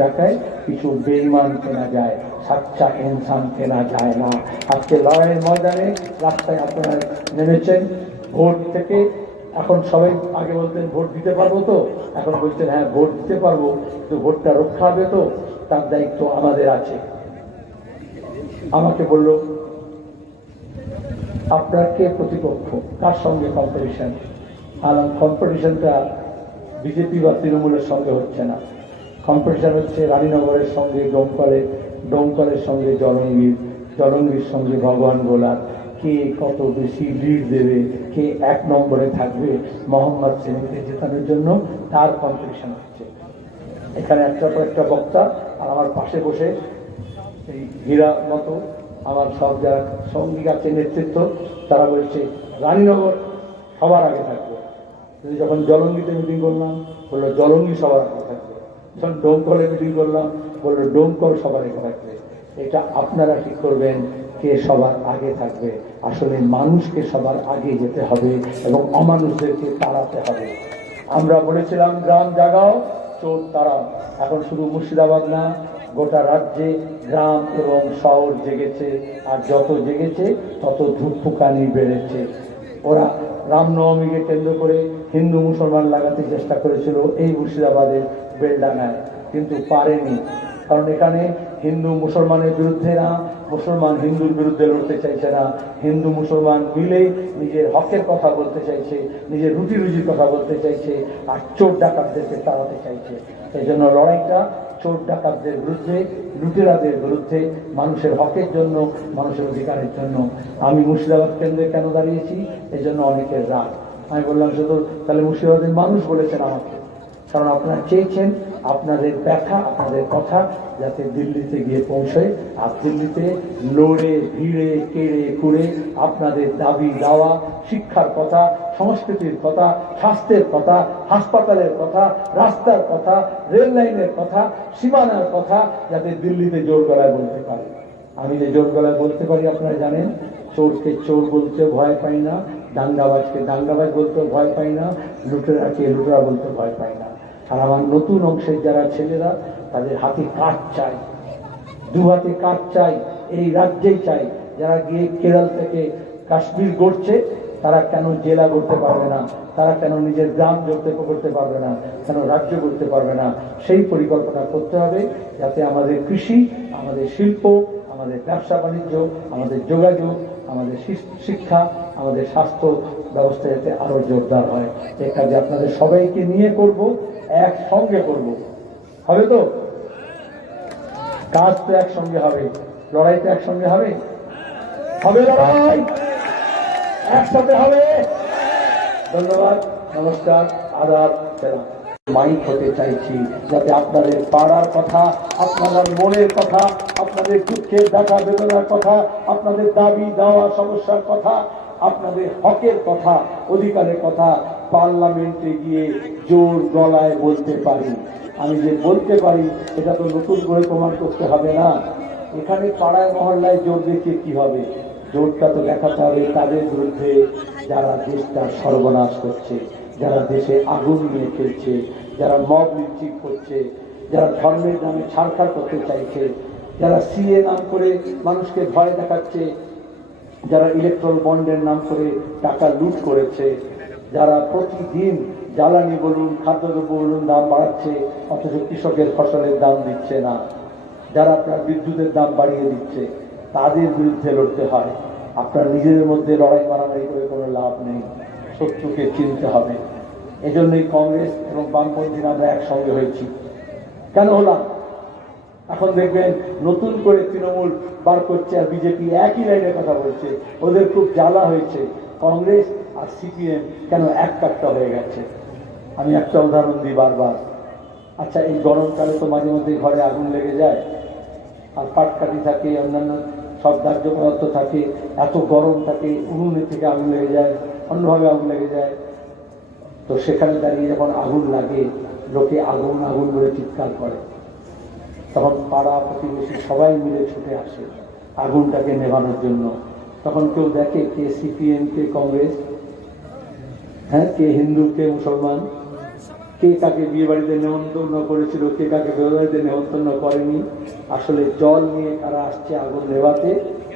টাকায় কিছু বেঈমান কেনা যায়, সাচ্চা ইনসান কেনা যায় না। আজকে লড়াইয়ের ময়দানে রাস্তায় আপনারা নেমেছেন ভোট থেকে। এখন সবাই আগে বলতেন ভোট দিতে পারবো তো, এখন বলছেন হ্যাঁ ভোট দিতে পারবো, কিন্তু ভোটটা রক্ষা হবে তো, তার দায়িত্ব আমাদের আছে। আমাকে বলল আপনার কে প্রতিপক্ষ, কার সঙ্গে কম্পিটিশন? আর কম্পিটিশনটা বিজেপি বা তৃণমূলের সঙ্গে হচ্ছে না, কম্পিটিশন হচ্ছে রানীনগরের সঙ্গে ডোমকলের, ডোমকলের সঙ্গে জলঙ্গির, জলঙ্গির সঙ্গে ভগবান গোলার। কে কত বেশি লিড দেবে, কে এক নম্বরে থাকবে মোহাম্মদ সেলিমকে জেতানোর জন্য, তার কম্পিটিশন হচ্ছে। এখানে একটা পর একটা বক্তা, আর আমার পাশে বসে এই হীরা মতো আমার সব যারা সঙ্গী আছে নেতৃত্ব, তারা বলছে রানীনগর সবার আগে থাকবে। যখন জলঙ্গিতে মিটিং করলাম বললো জলঙ্গি সবার আগে থাকবে, যখন ডোমকলে মিটিং করলাম বললো ডোমকল সবার আগে থাকবে। এটা আপনারা ঠিক করবেন কে সবার আগে থাকবে। আসলে মানুষকে সবার আগে যেতে হবে এবং অমানুষদেরকে তাড়াতে হবে। আমরা বলেছিলাম গ্রাম জাগাও, চোর তাড়াও। এখন শুধু মুর্শিদাবাদ না, গোটা রাজ্যে গ্রাম এবং শহর জেগেছে, আর যত জেগেছে তত ধূপপুকানি বেড়েছে। ওরা রামনবমীকে কেন্দ্র করে হিন্দু মুসলমান লাগাতে চেষ্টা করেছিল এই মুর্শিদাবাদের বেলডাঙ্গায়, কিন্তু পারেনি। কারণ এখানে হিন্দু মুসলমানের বিরুদ্ধে না, মুসলমান হিন্দুর বিরুদ্ধে লড়তে চাইছে না, হিন্দু মুসলমান মিলে নিজের হকের কথা বলতে চাইছে, নিজের রুটি রুজির কথা বলতে চাইছে, আর চোর ডাকাতদেরকে তাড়াতে চাইছে। এই জন্য লড়াইটা চোর ডাকাতদের বিরুদ্ধে, লুটেরাদের বিরুদ্ধে, মানুষের হকের জন্য, মানুষের অধিকারের জন্য। আমি মুর্শিদাবাদ কেন্দ্রে কেন দাঁড়িয়েছি, এই জন্য অনেকের রাগ। আমি বললাম শুধু তাহলে মুর্শিদাবাদের মানুষ বলেছেন আমাকে, কারণ আপনারা চেয়েছেন আপনাদের ব্যথা, আপনাদের কথা যাতে দিল্লিতে গিয়ে পৌঁছয়, আর দিল্লিতে লড়ে ভিড়ে কেড়ে কুড়ে আপনাদের দাবি দাওয়া, শিক্ষার কথা, সংস্কৃতির কথা, স্বাস্থ্যের কথা, হাসপাতালের কথা, রাস্তার কথা, রেল লাইনের কথা, সীমানার কথা যাতে দিল্লিতে জোর গলায় বলতে পারে। আমি যে জোর গলায় বলতে পারি আপনারা জানেন, চোরকে চোর বলতে ভয় পাই না, দাঙ্গাবাজকে দাঙ্গাবাজ বলতে ভয় পাই না, লুটেরাকে লুটেরা বলতে ভয় পাই না। আর আমার নতুন অংশের যারা ছেলেরা, তাদের হাতে কাঠ চাই, দু হাতে কাঠ চাই, এই রাজ্যেই চাই। যারা গিয়ে কেরল থেকে কাশ্মীর গড়ছে, তারা কেন জেলা করতে পারবে না, তারা কেন নিজের গ্রাম করতে পারবে না, কেন রাজ্য করতে পারবে না? সেই পরিকল্পনা করতে হবে যাতে আমাদের কৃষি, আমাদের শিল্প, আমাদের ব্যবসা বাণিজ্য, আমাদের যোগাযোগ, আমাদের শিক্ষা, আমাদের স্বাস্থ্য ব্যবস্থা যাতে আরো জোরদার হয়। এই কাজে আপনাদের সবাইকে নিয়ে করব, একসঙ্গে করব। হবে তো? কাজ তো একসঙ্গে হবে, লড়াই তো একসঙ্গে হবে, হবে লড়াই একসাথে হবে। ধন্যবাদ, নমস্কার, আদাব, সালাম। মাইক হতে চাইছি যাতে আপনাদের পাড়ার কথা, আপনাদের মনের কথা, আপনাদের দুঃখের দেখা বেদনার কথা, আপনাদের দাবি দেওয়া সমস্যার কথা, আপনাদের হকের কথা, অধিকারের কথা পার্লামেন্টে গিয়ে জোর গলায় বলতে পারি। আমি যে বলতে পারি এটা তো নতুন করে প্রমাণ করতে হবে না। এখানে পাড়ায় মহল্লায় জোর দেখিয়ে কি হবে? জোরটা তো দেখাতে হবে তাদের বিরুদ্ধে যারা দেশটা সর্বনাশ করছে, যারা দেশে আগুন নিয়ে খেলছে, যারা মব লিঞ্চিং করছে, যারা ধর্মের নামে ছাড়খাড় করতে চাইছে, যারা সিএ নাম করে মানুষকে ভয় দেখাচ্ছে, যারা ইলেকট্রাল বন্ডের নাম করে টাকা লুট করেছে, যারা প্রতিদিন জ্বালানি বলুন, খাদ্যদ্রব্য বলুন দাম বাড়াচ্ছে, অথচ কৃষকের ফসলের দাম দিচ্ছে না, যারা আপনার বিদ্যুতের দাম বাড়িয়ে দিচ্ছে, তাদের বিরুদ্ধে লড়তে হয়। আপনার নিজেদের মধ্যে লড়াই মারামারি করে কোনো লাভ নেই, শত্রুকে চিনতে হবে। এজন্যই কংগ্রেস এবং বামপন্থীরা আমরা একসঙ্গে হয়েছি। কেন হলাম? এখন দেখবেন নতুন করে তৃণমূল বার করছে আর বিজেপি একই লাইনের কথা বলছে। ওদের খুব জ্বালা হয়েছে কংগ্রেস আর সিপিএম কেন এক কাট্টা হয়ে গেছে। আমি একটা উদাহরণ দিই বারবার। আচ্ছা, এই গরমকালে তো মাঝে মধ্যে ঘরে আগুন লেগে যায়, আর পাটকাঠি থাকে, অন্যান্য সব দাহ্য পদার্থ থাকে, এত গরম থাকে, উনুনে থেকে আগুন লেগে যায়, অন্যভাবে আগুন লেগে যায়। তো সেখানে দাঁড়িয়ে যখন আগুন লাগে, লোকে আগুন আগুন বলে চিৎকার করে, তখন পাড়া প্রতিবেশী সবাই মিলে ছুটে আসে আগুনটাকে নেভানোর জন্য। তখন কেউ দেখে কে সিপিএম, কে কংগ্রেস, হ্যাঁ, কে হিন্দু, কে মুসলমান, কে কাকে বিয়ে বাড়িতে নেমন্তন্ন করেছিল, কে কাকে বিয়ে বাড়িতে নেমন্তন্ন করেনি। আসলে জল নিয়ে কারা আসছে আগুন নেভাতে?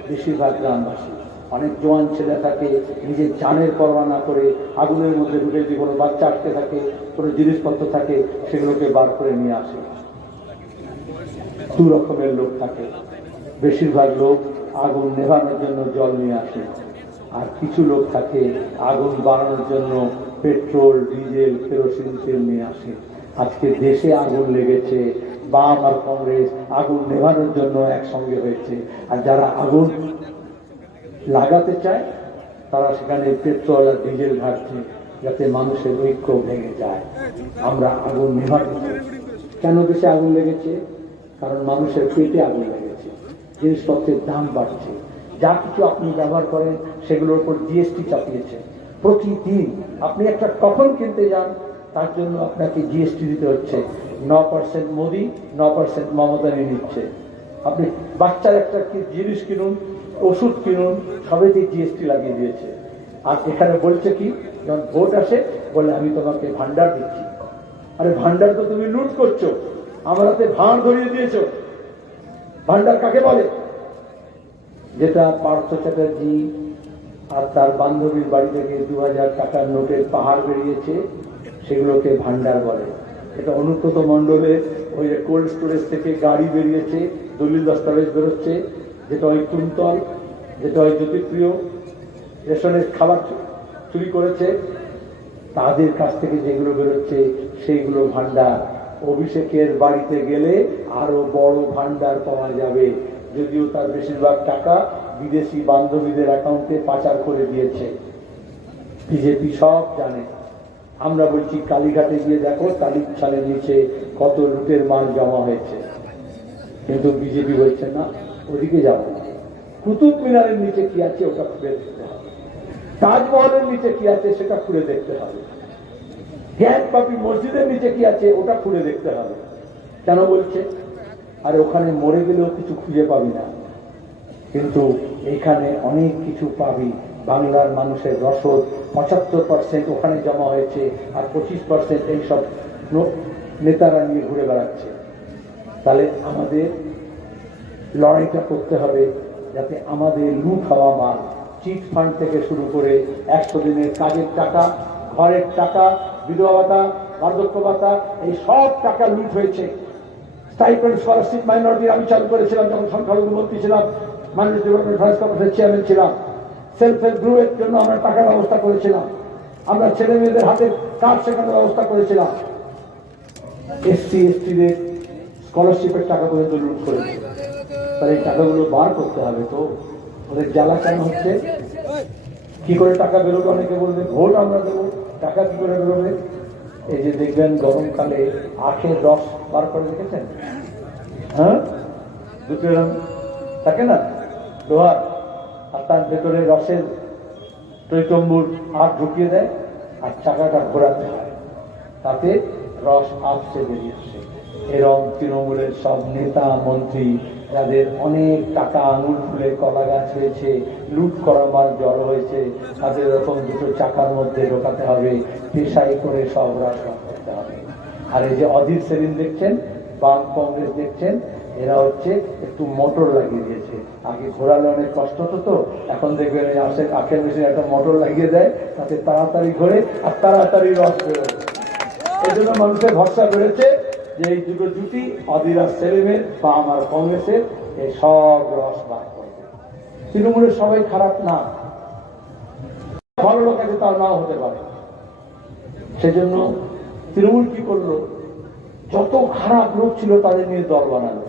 বেশিরভাগ গ্রামবাসী। অনেক জোয়ান ছেলে থাকে, নিজের জানের পরোয়া না করে আগুনের মধ্যে ঢুকে, যদি কোনো বাচ্চা আটকে থাকে, কোনো জিনিসপত্র থাকে, সেগুলোকে বার করে নিয়ে আসে। দু রকমের লোক থাকে। বেশিরভাগ লোক আগুন নেভানোর জন্য জল নিয়ে আসে, আর কিছু লোক থাকে আগুন বাড়ানোর জন্য পেট্রোল, ডিজেল, কেরোসিন তেল নিয়ে আসে। আজকে দেশে আগুন লেগেছে, বাম আর কংগ্রেস আগুন নেভানোর জন্য একসঙ্গে হয়েছে, আর যারা আগুন লাগাতে চায় তারা সেখানে পেট্রোল আর ডিজেল ঘাটছে, যাতে মানুষের ঐক্য ভেঙে যায়। আমরা আগুন নেভাতে চাই। কেন দেশে আগুন লেগেছে? কারণ মানুষের পেটে আগুন লেগেছে, জিনিসপত্রের দাম বাড়ছে, যা কিছু আপনি ব্যবহার করেন সেগুলোর উপর জিএসটি চাপিয়েছে। প্রতিদিন আপনি একটা কফন কিনতে যান, তার জন্য আপনাকে জিএসটি দিতে হচ্ছে। 9% মোদি, 9% মমতা নিয়ে নিচ্ছে। আপনি বাচ্চার একটা জিনিস কিনুন, ওষুধ কিনুন, সবেতে জিএসটি লাগিয়ে দিয়েছে। আর এখানে বলছে কি, যখন ভোট আসে বলে আমি তোমাকে ভান্ডার দিচ্ছি। আরে ভান্ডার তো তুমি লুট করছো, আমার হাতে ভাঁড় ধরিয়ে দিয়েছো। ভান্ডার কাকে বলে? যেটা পার্থ চ্যাটার্জি আর তার বান্ধবীর বাড়ি থেকে 2000 টাকার নোটের পাহাড় বেরিয়েছে, সেগুলোকে ভান্ডার বলে। এটা অনুব্রত মণ্ডলের ওই কোল্ড স্টোরেজ থেকে গাড়ি বেরিয়েছে, দলিল দস্তাবেজ বেরোচ্ছে, যেটা ওই কুন্তল, যেটা ওই জ্যোতিপ্রিয় রেশনের খাবার চুরি করেছে, তাদের কাছ থেকে যেগুলো বেরোচ্ছে সেইগুলো ভান্ডার। অভিষেকের বাড়িতে গেলে আরো বড় ভান্ডার পাওয়া যাবে, যদিও তার বেশিরভাগ টাকা বিদেশি বান্ধবীদের অ্যাকাউন্টে পাচার করে দিয়েছে। বিজেপি সব জানে। আমরা বলছি কালীঘাটে গিয়ে দেখো কালীর ছালের নিচে কত লুটের মাল জমা হয়েছে, কিন্তু বিজেপি বলছে না, ওদিকে যাব না। কুতুব মিনারের নিচে কি আছে ওটা খুলে দেখতে হবে, তাজমহলের নিচে কি আছে সেটা খুলে দেখতে হবে, জ্ঞান পাপি মসজিদের নিচে কি আছে ওটা খুলে দেখতে হবে। কেন বলছে? আর ওখানে মরে গেলেও কিছু খুঁজে পাবি না, কিন্তু এখানে অনেক কিছু পাবি। বাংলার মানুষের রসদ 75% ওখানে জমা হয়েছে, আর 25% এইসব নেতারা নিয়ে ঘুরে বেড়াচ্ছে। তাহলে আমাদের লড়াইটা করতে হবে যাতে আমাদের লুট হওয়া মাল, চিট ফান্ড থেকে শুরু করে 100 দিনের কাজের টাকা, ঘরের টাকা, বিধবা ভাতা, বার্ধক্য ভাতা, এই সব টাকা লুট হয়েছে। স্টাইপেন্ড স্কলারশিপ মাইনরিটি আমি চালু করেছিলাম যখন সংখ্যালঘু মন্ত্রী ছিলাম, মাইনরিটি ডেভেলপমেন্ট ফাইন্যান্স কর্পোরেশনের চেয়ারম্যান ছিলাম। সেলফ হেল্প গ্রুপের জন্য আমরা টাকার ব্যবস্থা করেছিলাম, আমরা ছেলে মেয়েদের হাতে কাজ শেখানোর ব্যবস্থা করেছিলাম। এসসি এসটিদের স্কলারশিপের টাকা পর্যন্ত লুট করেছে। তাহলে এই টাকাগুলো বার করতে হবে। তো ওদের জ্বালা কেন হচ্ছে? কি করে টাকা বেরোবে? অনেকে বলবে ভোট আমরা দেবো, টাকা কি করে বেরোবে? এই যে দেখবেন গরমকালে আখের রস বার করে দেখেছেন? হ্যাঁ, দুটো এরকম থাকে না লোহার, আর তার ভেতরে রসের টৈটম্বুর আখ ঢুকিয়ে দেয়, আর চাকাটা ঘোরাতে হয়, তাতে রস আসছে বেরিয়ে আসে। এরকম তৃণমূলের সব নেতা মন্ত্রী যাদের অনেক টাকা আঙুল ফুলে কলা গাছ হয়েছে, লুট করা মাল জড়ো হয়েছে, তাদের এরকম দুটো চাকার মধ্যে ঢোকাতে হবে, পেশাই করে সব রস করতে হবে। আর এই যে অধীর সেলিম দেখছেন, বাম কংগ্রেস দেখছেন, এরা হচ্ছে একটু মোটর লাগিয়ে দিয়েছে। আগে ঘোরালে অনেক কষ্ট হতো, তো এখন দেখবেন আখের মেশিনে একটা মোটর লাগিয়ে দেয়, তাতে তাড়াতাড়ি ঘোরে আর তাড়াতাড়ি রস বেরোয়। এই জন্য মানুষের ভরসা বেড়েছে যে এই দুটো জুটি, অধীর আর সেলিমের, বাম আর কংগ্রেসের, এই সব রস বার করবে। তৃণমূলের সবাই খারাপ না, ভালো লোক আছে, তার নাও হতে পারে। সেজন্য তৃণমূল কি করলো? যত খারাপ লোক ছিল তাদের নিয়ে দল বানালো,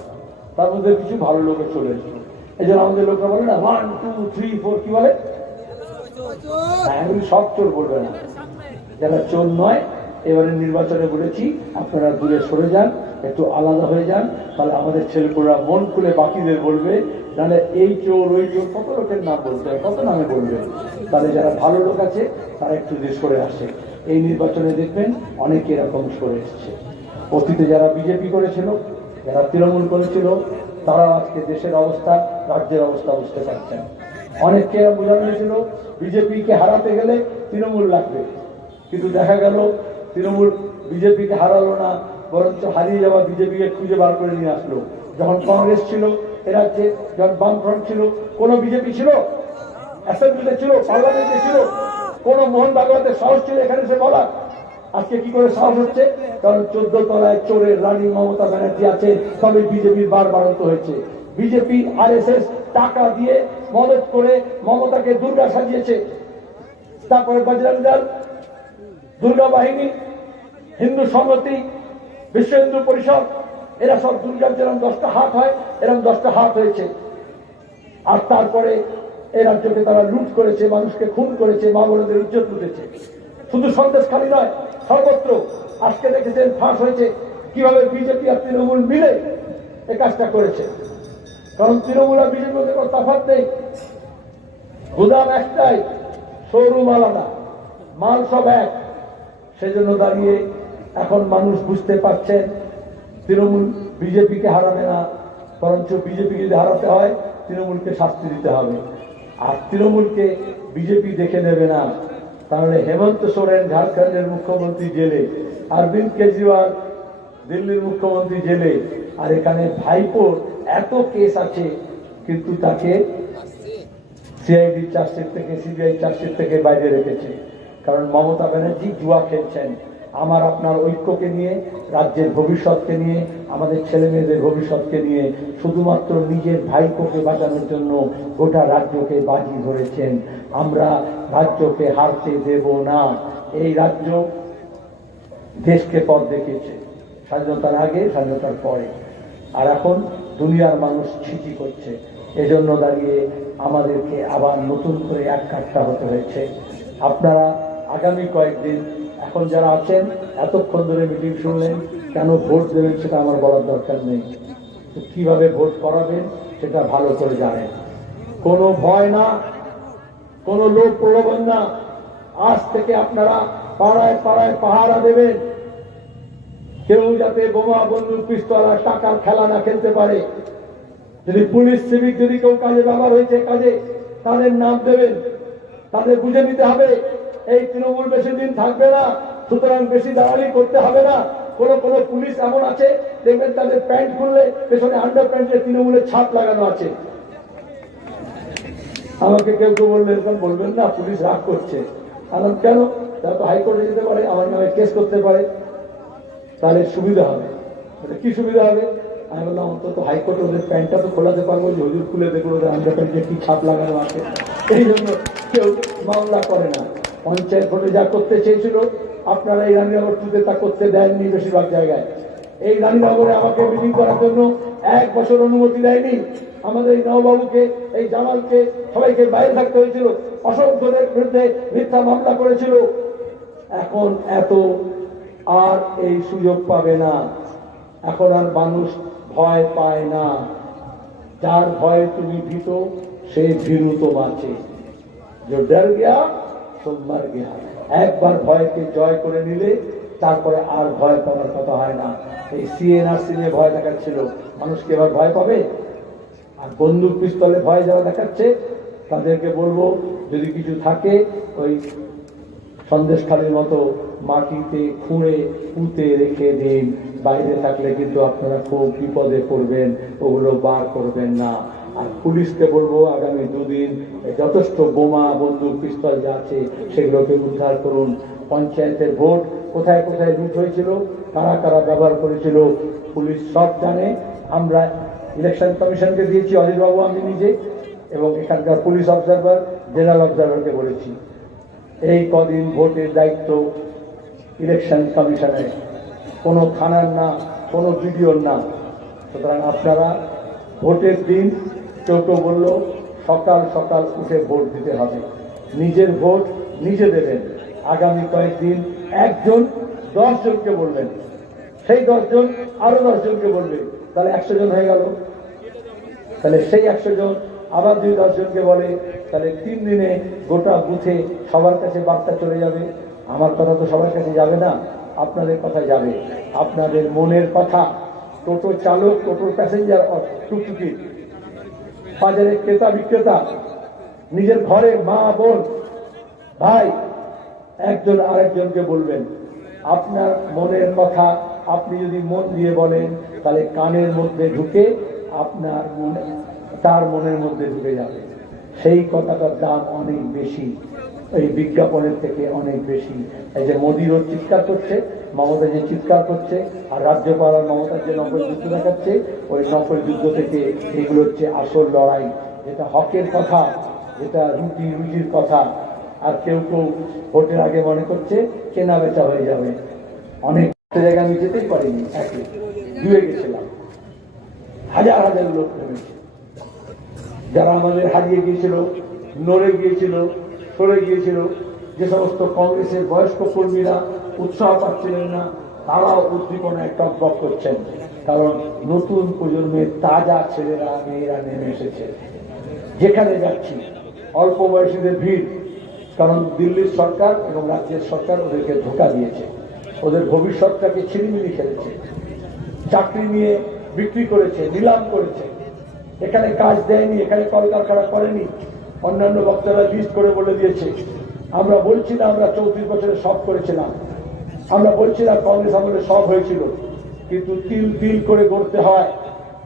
তার মধ্যে কিছু ভালো লোকে চলে এসেছিল। এই জন্য আমাদের লোকরা বলে না 1, 2, 3, 4 কি বলে? এগুলি সব চোর বলবে না, যারা চোর নয়। এবারে নির্বাচনে বলেছি আপনারা দূরে সরে যান, একটু আলাদা হয়ে যান, তাহলে আমাদের ছেলেপুরা মন খুলে বাকিদের বলবে। তাহলে এই চোর ওই চোর কত লোকের নাম বলতে হয়, কত নামে বলবে। তাহলে যারা ভালো লোক আছে তারা একটু দূরে সরে আসে। এই নির্বাচনে দেখবেন অনেকে এরকম সরে এসছে। অতীতে যারা বিজেপি করেছিল, যারা তৃণমূল করেছিল, তারাও আজকে দেশের অবস্থা, রাজ্যের অবস্থা বুঝতে পারছেন। অনেককে বোঝানো হয়েছিল বিজেপিকে হারাতে গেলে তৃণমূল লাগবে, কিন্তু দেখা গেল তৃণমূল বিজেপিকে হারালো না, বরঞ্চ হারিয়ে যাওয়া বিজেপিকে খুঁজে বার করে নিয়ে আসলো। যখন কংগ্রেস ছিল এ রাজ্যে, যখন বামফ্রন্ট ছিল, কোন বিজেপি ছিল? অ্যাসেম্বলিতে ছিল, পার্লামেন্টে ছিল? কোন মোহন ভাগবতের সাহস ছিল এখানে সে বলা? আজকে কি করে সাহস হচ্ছে? কারণ 14 তলায় চোরের রানী মমতা ব্যানার্জি আছে, তবে বিজেপির বার বাড়ন্ত হয়েছে। বিজেপি RSS টাকা দিয়ে মদত করে মমতাকে দুর্গা সাজিয়েছে। তারপরে বজরং দল, দুর্গা বাহিনী, হিন্দু সংহতি, বিশ্ব হিন্দু পরিষদ, এরা সব দুর্গার যেরকম 10টা হাত হয় এরকম 10টা হাত হয়েছে। আর তারপরে এই রাজ্যকে তারা লুট করেছে, মানুষকে খুন করেছে, মা বোনদের ইজ্জত লুটেছে। শুধু সন্দেশখালী নয়, সর্বত্র। আজকে দেখেছেন ফাঁস হয়েছে কিভাবে বিজেপি আর তৃণমূল মিলে এ কাজটা করেছে। কারণ তৃণমূল আর বিজেপির মধ্যে কোনো তফাৎ নেই, গুদাম একটাই, শোরুম আলাদা, মাল সব এক। সেজন্য দাঁড়িয়ে এখন মানুষ বুঝতে পারছেন তৃণমূল বিজেপিকে হারাবে না, বরঞ্চ বিজেপিকে যদি হারাতে হয় তৃণমূলকে শাস্তি দিতে হবে। আর তৃণমূলকে বিজেপি দেখে নেবে না, তাহলে হেমন্ত সোরেন ঝাড়খণ্ডের মুখ্যমন্ত্রী জেলে, অরবিন্দ কেজরিওয়াল দিল্লির মুখ্যমন্ত্রী জেলে, আর এখানে ভাইপোর এত কেস আছে, কিন্তু তাকে সিআইডি চার্জশিট থেকে, সিবিআই চার্জশিট থেকে বাইরে রেখেছে। কারণ মমতা ব্যানার্জি জুয়া খেলছেন আমার আপনার ঐক্যকে নিয়ে, রাজ্যের ভবিষ্যৎকে নিয়ে, আমাদের ছেলে মেয়েদের ভবিষ্যৎকে নিয়ে, শুধুমাত্র নিজের ভাইপোকে বাঁচানোর জন্য গোটা রাজ্যকে বাজি ধরেছেন। আমরা রাজ্যকে হারতে দেব না। এই রাজ্য দেশকে পথ দেখিয়েছে, স্বাধীনতার আগে, স্বাধীনতার পরে, আর এখন দুনিয়ার মানুষ ছিটি করছে। এজন্য দাঁড়িয়ে আমাদেরকে আবার নতুন করে এক কাট্টা হতে হয়েছে। আপনারা আগামী কয়েকদিন, এখন যারা আছেন এতক্ষণ ধরে মিটিং শুনলেন, কেন ভোট দেবেন সেটা আমার বলার দরকার নেই, কিভাবে ভোট করাবেন সেটা ভালো করে জানেন। কোনো ভয় না, কোনো লোক প্রলোভন না। আজ থেকে আপনারা পাড়ায় পাড়ায় পাহারা দেবেন, কেউ যাতে বোমা, বন্দুক, পিস্তল আর টাকার খেলা না খেলতে পারে। যদি পুলিশ সিভিক যদি কেউ কাজে ব্যবহার হয়েছে, কাজে তাদের নাম দেবেন, তাদের বুঝে নিতে হবে এই তৃণমূল বেশি দিন থাকবে না, সুতরাং বেশি দাঁড়ালি করতে হবে না। কোন কোন পুলিশ এমন আছে দেখবেন তাদের প্যান্ট খুললে পেছনে আন্ডার প্যান্টে তৃণমূলের ছাপ লাগানো আছে। আমাকে কেউ কেউ বলবেন না পুলিশ রাগ করছে, কারণ কেন? তারা তো হাইকোর্টে যেতে পারে, আমার নামে কেস করতে পারে, তাহলে সুবিধা হবে। কি সুবিধা হবে? আমি বললাম অন্তত হাইকোর্টে ওদের প্যান্টটা তো খোলাতে পারবো, যে হুজুর খুলে দেখলো ওদের আন্ডার প্যান্টে কি ছাপ লাগানো আছে। এই জন্য কেউ মামলা করে না। পঞ্চায়েত ভোটে যা করতে চেয়েছিল আপনারা এই রানীনগর টুতে তা করতে দেননি বেশিরভাগ জায়গায়। এই রানীনগরে আমাকে মিটিং করার জন্য 1 বছর অনুমতি দেয়নি। আমাদের এই নববাবুকে, এই জামালকে, সবাইকে বাইরে থাকতে হয়েছিল, অসংখ্যদের বিরুদ্ধে মিথ্যা মামলা করেছিল। এখন এত আর এই সুযোগ পাবে না। এখন আর মানুষ ভয় পায় না। যার ভয়ে তুমি ভীত, সে ভীরু তো বাঁচে। যে ডর গিয়া সো মর গিয়া। একবার ভয়কে জয় করে নিলে তারপরে আর ভয় পাওয়ার কথা হয় না। এই সিএনআরসি নিয়ে ভয় দেখাচ্ছিল, মানুষকে এবার ভয় পাবে? আর বন্দুক পিস্তলে ভয় যারা দেখাচ্ছে তাদেরকে বলবো, যদি কিছু থাকে ওই সন্দেশখালীর মতো মাটিতে খুঁড়ে পুঁতে রেখে দিন। বাইরে থাকলে কিন্তু আপনারা খুব বিপদে পড়বেন, ওগুলো বার করবেন না। আর পুলিশকে বলবো আগামী 2 দিন যথেষ্ট বোমা, বন্দুক, পিস্তল যা আছে সেগুলোকে উদ্ধার করুন। পঞ্চায়েতের ভোট কোথায় কোথায় লুট হয়েছিল, কারা কারা ব্যবহার করেছিল, পুলিশ সব জানে। আমরা ইলেকশন কমিশনকে দিয়েছি, অজিতবাবু, আমি নিজে, এবং এখানকার পুলিশ অবজারভার, জেনারেল অবজারভারকে বলেছি এই কদিন ভোটের দায়িত্ব ইলেকশন কমিশনের, কোনো থানার না, কোনো বিডিওর না। সুতরাং আপনারা ভোটের দিন, কেউ কেউ বললো সকাল সকাল উঠে ভোট দিতে হবে, নিজের ভোট নিজে দেবেন। আগামী কয়েকদিন একজন 10 জনকে বলবেন, সেই 10 জন আরো 10 জনকে বলবে, তাহলে 100 জন হয়ে গেল। তাহলে সেই 100 জন আবার 2-10 জনকে বলে, তাহলে 3 দিনে গোটা বুথে সবার কাছে বার্তা চলে যাবে। আমার কথা তো সবার কাছে যাবে না, আপনাদের কথা যাবে, আপনাদের মনের কথা। টোটো চালক, টোটোর প্যাসেঞ্জার, টুকটুকি, বাজারের ক্রেতা বিক্রেতা, নিজের ঘরে মা বোন ভাই একজন আরেকজনকে বলবেন, আপনার মনের কথা আপনি যদি মন দিয়ে বলেন তাহলে কানের মধ্যে ঢুকে আপনার মনে তার মনের মধ্যে ঢুকে যাবে। সেই কথাটার দাম অনেক বেশি, এই বিজ্ঞাপনের থেকে অনেক বেশি। এই যে মোদিরও চিৎকার করছে, মমতা যে চিৎকার করছে, আর রাজ্যপাল আর মমতার যে নকল যুদ্ধ দেখাচ্ছে, ওই নকল যুদ্ধ থেকে এগুলো হচ্ছে আসল লড়াই, যেটা হকের কথা, যেটা রুটি রুজির কথা। আর কেউ কেউ ভোটের আগে মনে করছে কেনা বেচা হয়ে যাবে। অনেক জায়গায় আমি যেতেই পারিনি, একে দুয়ে গেছিলাম, হাজার হাজার লোক নেমেছে, যারা আমাদের হারিয়ে গিয়েছিল, নড়ে গিয়েছিল, সরে গিয়েছিল, যে সমস্ত কংগ্রেসের বয়স্ক কর্মীরা উৎসাহ পাচ্ছিলেন না, তারাও উদ্দীপনায় টকবক করছেন, কারণ নতুন প্রজন্মের তাজা ছেলেরা মেয়েরা নেমে এসেছে। যেখানে যাচ্ছি অল্প বয়সীদের ভিড়, কারণ দিল্লির সরকার এবং রাজ্যের সরকার ওদেরকে ধোঁকা দিয়েছে, ওদের ভবিষ্যৎটাকে ছিনিমিনি খেলেছে, চাকরি নিয়ে বিক্রি করেছে, নিলাম করেছে, এখানে কাজ দেয়নি, এখানে কলকারখানা করেনি। অন্যান্য বক্তারা লিস্ট করে বলে দিয়েছে। আমরা বলছি না আমরা 34 বছরে সব করেছিলাম, আমরা বলছি না কংগ্রেস আমলে সব হয়েছিল, কিন্তু তিল তিল করে গড়তে হয়।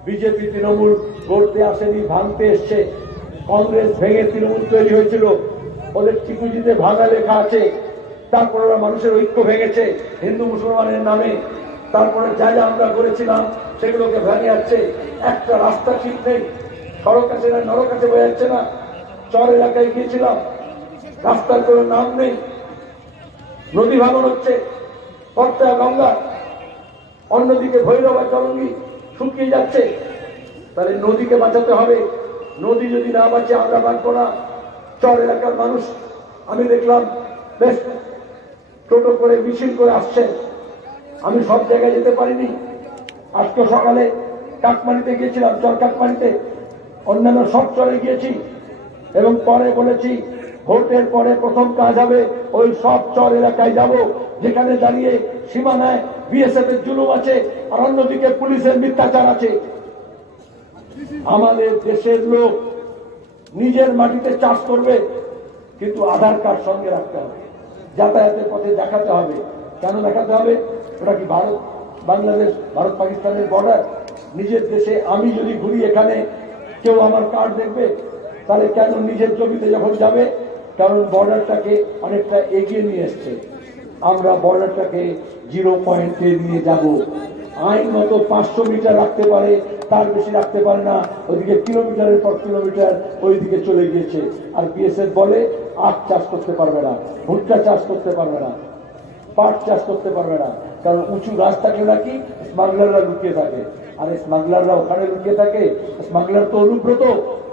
বিজেপি তৃণমূল গড়তে আসেনি, ভাঙতে এসছে। কংগ্রেস ভেঙে তৃণমূল তৈরি হয়েছিল, ওদের টিকুজিতে ভাঙা লেখা আছে। তারপর ওরা মানুষের ঐক্য ভেঙেছে হিন্দু মুসলমানের নামে। তারপরে যা যা আমরা করেছিলাম সেগুলোকে ভেঙে যাচ্ছে। একটা রাস্তা ঠিক নেই, সড়ক আছে না, নরক আছে বোঝা যাচ্ছে না। চর এলাকায় গিয়েছিলাম, রাস্তার কোনো নাম নেই, নদী ভাঙন হচ্ছে, পদ্মা গঙ্গা, অন্যদিকে ভৈরবা চরঙ্গি শুকিয়ে যাচ্ছে। তাহলে নদীকে বাঁচাতে হবে, নদী যদি না বাঁচে আমরা বাঁচবো না। চর এলাকার মানুষ আমি দেখলাম বেশ টোটো করে মিছিল করে আসছে। আমি সব জায়গায় যেতে পারিনি, আজকে সকালে কাকমানিতে গিয়েছিলাম, চর কাকমানিতে, অন্যান্য সব চরে গিয়েছি, এবং পরে বলেছি ভোটের পরে প্রথম কাজ হবে ওই সব চর এলাকায় যাব, যেখানে দাঁড়িয়ে সীমানায় বিএসএফ এর জুলুম আছে আর অন্যদিকে পুলিশের মিথ্যাচার আছে। আমাদের দেশের লোক নিজের মাটিতে চাষ করবে, কিন্তু আধার কার্ড সঙ্গে রাখতে হবে, যাতায়াতের পথে দেখাতে হবে। কেন দেখাতে হবে? ওটা কি ভারত বাংলাদেশ, ভারত পাকিস্তানের বর্ডার? নিজের দেশে আমি যদি ঘুরি, এখানে কেউ আমার কার্ড দেখবে? তাহলে কেন নিজের জমিতে যখন যাবে? কারণ বর্ডারটাকে অনেকটা এগিয়ে নিয়ে এসছে, আমরা বর্ডারটাকে 0 পয়েন্টে নিয়ে যাব। আইনগত 500 মিটার রাখতে পারে, তার বেশি রাখতে পারে না। ওইদিকে কিলোমিটারের পর কিলোমিটার ওইদিকে চলে গিয়েছে। আর বিএসএফ বলে আখ চাষ করতে পারবে না, ভুট্টা চাষ করতে পারবে না, পাট চাষ করতে পারবে না, কারণ উঁচু গাছ থাকলে নাকি স্মাগলাররা লুকিয়ে থাকে। আর স্মাগলাররা ওখানে লুকিয়ে থাকে। স্মাগলার তো অনুব্রত,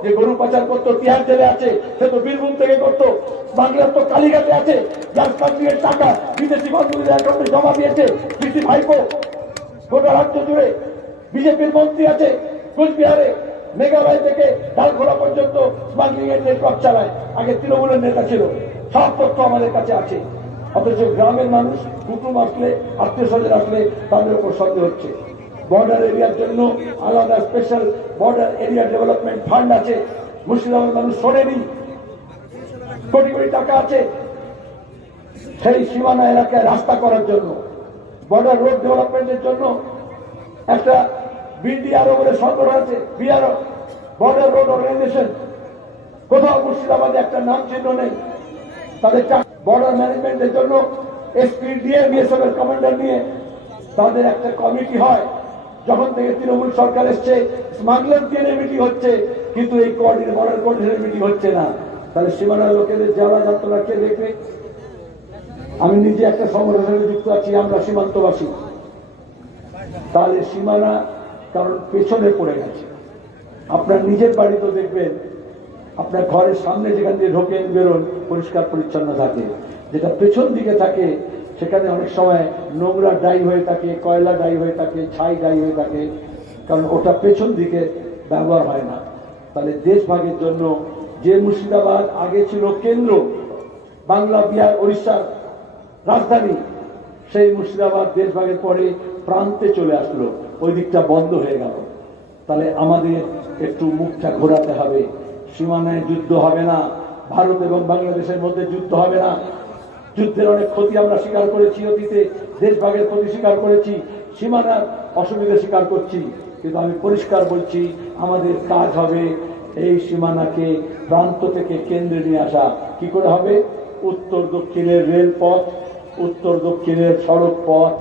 যে গরু পাচার করতো, তিহার জেলে আছে, সে তো বীরভূম থেকে করতো। স্মাগলার তো কালীঘাটে আছে, যার স্মাগলিংয়ের টাকা বিদেশি বন্ধুদের অ্যাকাউন্টে জমা দিয়েছে পিসি ভাইপো। গোটা রাজ্য জুড়ে বিজেপির মন্ত্রী আছে, কুচবিহারে মেঘালয় থেকে ডালখোলা পর্যন্ত স্মাগলিং এর নেটওয়ার্ক চালায়। আগে তৃণমূলের নেতা ছিল, সব তথ্য আমাদের কাছে আছে। অথচ গ্রামের মানুষ কুটুম আসলে, আত্মীয় স্বজন আসলে তাদের উপর সন্দেহ হচ্ছে। বর্ডার এরিয়ার জন্য আলাদা special border area development fund আছে, মুর্শিদাবাদের মানুষ শোনেনি। কোটি কোটি টাকা আছে সেই সীমানা এলাকায় রাস্তা করার জন্য, বর্ডার রোড ডেভেলপমেন্টের জন্য। একটা বিডিআরও বলে সংগঠন আছে, বিআরও, বর্ডার রোড অর্গানাইজেশন। কোথাও মুর্শিদাবাদে একটা নাম চিহ্ন নেই। তাদের বর্ডার ম্যানেজমেন্টের জন্য এসপি ডিএম বিএসএফ এর কমান্ডার নিয়ে তাদের একটা কমিটি হয়। যখন থেকে তৃণমূল সরকার এসছে, স্মাগলার দিয়ে মিটিং হচ্ছে, কিন্তু এই বর্ডার কোঅর্ডিনেশনের মিটিং হচ্ছে না। তাহলে সীমানার লোকেদের যারা যাত্রা কে দেখবে? আমি নিজে একটা সংগঠনের সাথে যুক্ত আছি, আমরা সীমান্তবাসী। তাহলে সীমানা কারণ পেছনে পড়ে গেছে। আপনার নিজের বাড়ি তো দেখবেন, আপনার ঘরের সামনে যেখান দিয়ে ঢোকেন বেরোন পরিষ্কার পরিচ্ছন্ন থাকে, যেটা পেছন দিকে থাকে সেখানে অনেক সময় নোংরা ডাই হয়ে থাকে, কয়লা ডাই হয়ে থাকে, ছাই ডাই হয়ে থাকে, কারণ ওটা পেছন দিকে ব্যবহার হয় না। তাহলে দেশ ভাগের জন্য যে মুর্শিদাবাদ আগে ছিল কেন্দ্র, বাংলা, বিহার, উড়িষ্যার রাজধানী, সেই মুর্শিদাবাদ দেশ ভাগের পরে প্রান্তে চলে আসলো, ওই দিকটা বন্ধ হয়ে গেল। তাহলে আমাদের একটু মুখটা ঘোরাতে হবে। সীমানায় যুদ্ধ হবে না, ভারত এবং বাংলাদেশের মধ্যে যুদ্ধ হবে না। যুদ্ধের অনেক ক্ষতি আমরা স্বীকার করেছি, অতীতে দেশভাগের ক্ষতি স্বীকার করেছি, সীমানার অসুবিধা স্বীকার করছি, কিন্তু আমি পরিষ্কার বলছি আমাদের কাজ হবে এই সীমানাকে প্রান্ত থেকে কেন্দ্রে নিয়ে আসা। কি করে হবে? উত্তর দক্ষিণের রেলপথ, উত্তর দক্ষিণের সড়ক পথ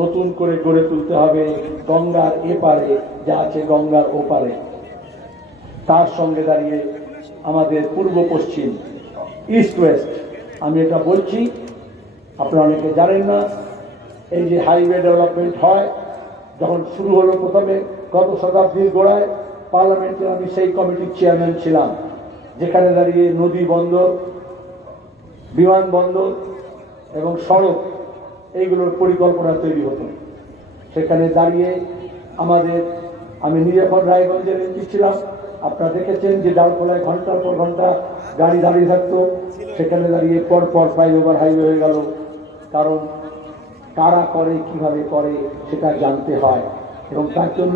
নতুন করে গড়ে তুলতে হবে, গঙ্গার এপারে যা আছে গঙ্গার ওপারে। তার সঙ্গে দাঁড়িয়ে আমাদের পূর্ব পশ্চিম, ইস্ট ওয়েস্ট, আমি এটা বলছি, আপনারা অনেকে জানেন না, এই যে হাইওয়ে ডেভেলপমেন্ট হয়, যখন শুরু হলো প্রথমে গত শতাব্দীর গোড়ায়, পার্লামেন্টে আমি সেই কমিটির চেয়ারম্যান ছিলাম, যেখানে দাঁড়িয়ে নদী বন্দর, বিমানবন্দর এবং সড়ক এইগুলোর পরিকল্পনা তৈরি হতো। সেখানে দাঁড়িয়ে আমি নিজে এখন রায়গঞ্জের এমপি ছিলাম, আপনারা দেখেছেন যে ডালখোলায় ঘন্টার পর ঘন্টা গাড়ি দাঁড়িয়ে থাকতো, সেখানে দাঁড়িয়ে পর ফ্লাইওভার হাইওয়ে হয়ে গেল। কারণ কারা করে, কিভাবে করে সেটা জানতে হয়, এবং তার জন্য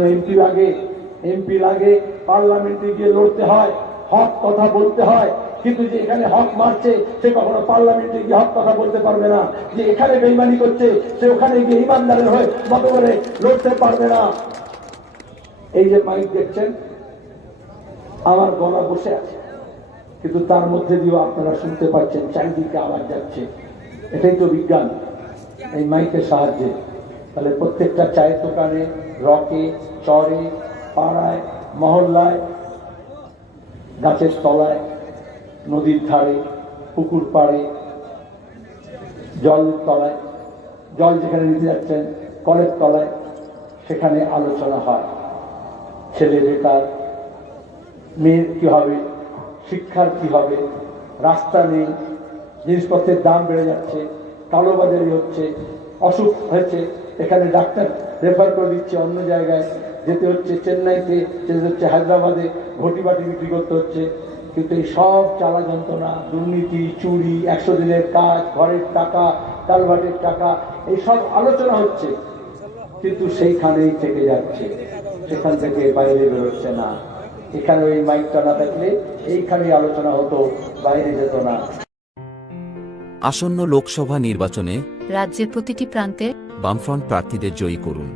এমপি লাগে, পার্লামেন্টে গিয়ে লড়তে হয়, হক কথা বলতে হয়। কিন্তু যে এখানে হক মারছে সে কখনো পার্লামেন্টে গিয়ে হক কথা বলতে পারবে না, যে এখানে বেইমানি করছে সে ওখানে গিয়ে ইমানদারের হয়ে মতো করে লড়তে পারবে না। এই যে মাইক দেখছেন, আমার গলা বসে আছে, কিন্তু তার মধ্যে দিয়েও আপনারা শুনতে পাচ্ছেন চারিদিকে আওয়াজ যাচ্ছে। এটাই তো বিজ্ঞান, এই মাইকের সাহায্যে। তাহলে প্রত্যেকটা চায়ের দোকানে, রকে, চরে, পাড়ায়, মহল্লায়, গাছের তলায়, নদীর ধারে, পুকুর পাড়ে, জলের তলায়, জল যেখানে নিতে যাচ্ছেন কলের তলায়, সেখানে আলোচনা হয়। ছেলে বেকার, মেয়ের কি হবে, শিক্ষার কি হবে, রাস্তা নেই, জিনিসপত্রের দাম বেড়ে যাচ্ছে, কালোবাজারি হচ্ছে, অসুখ হয়েছে, এখানে ডাক্তার রেফার করে দিচ্ছে অন্য জায়গায়, যেতে হচ্ছে চেন্নাইতে, যেতে হচ্ছে হায়দ্রাবাদে, ঘটি বাটি বিক্রি করতে হচ্ছে। কিন্তু এই সব জ্বালা যন্ত্রণা, দুর্নীতি, চুরি, 100 দিনের কাজ, ঘরের টাকা, কালভার্টের টাকা, এই সব আলোচনা হচ্ছে, কিন্তু সেইখানেই থেকে যাচ্ছে, সেখান থেকে বাইরে বেরোচ্ছে না। এখানে ওই মাইকটা না থাকলে এইখানেই আলোচনা হতো, বাইরে যেত না। আসন্ন লোকসভা নির্বাচনে রাজ্যের প্রতিটি প্রান্তে বামফ্রন্ট প্রার্থীদের জয়ী করুন।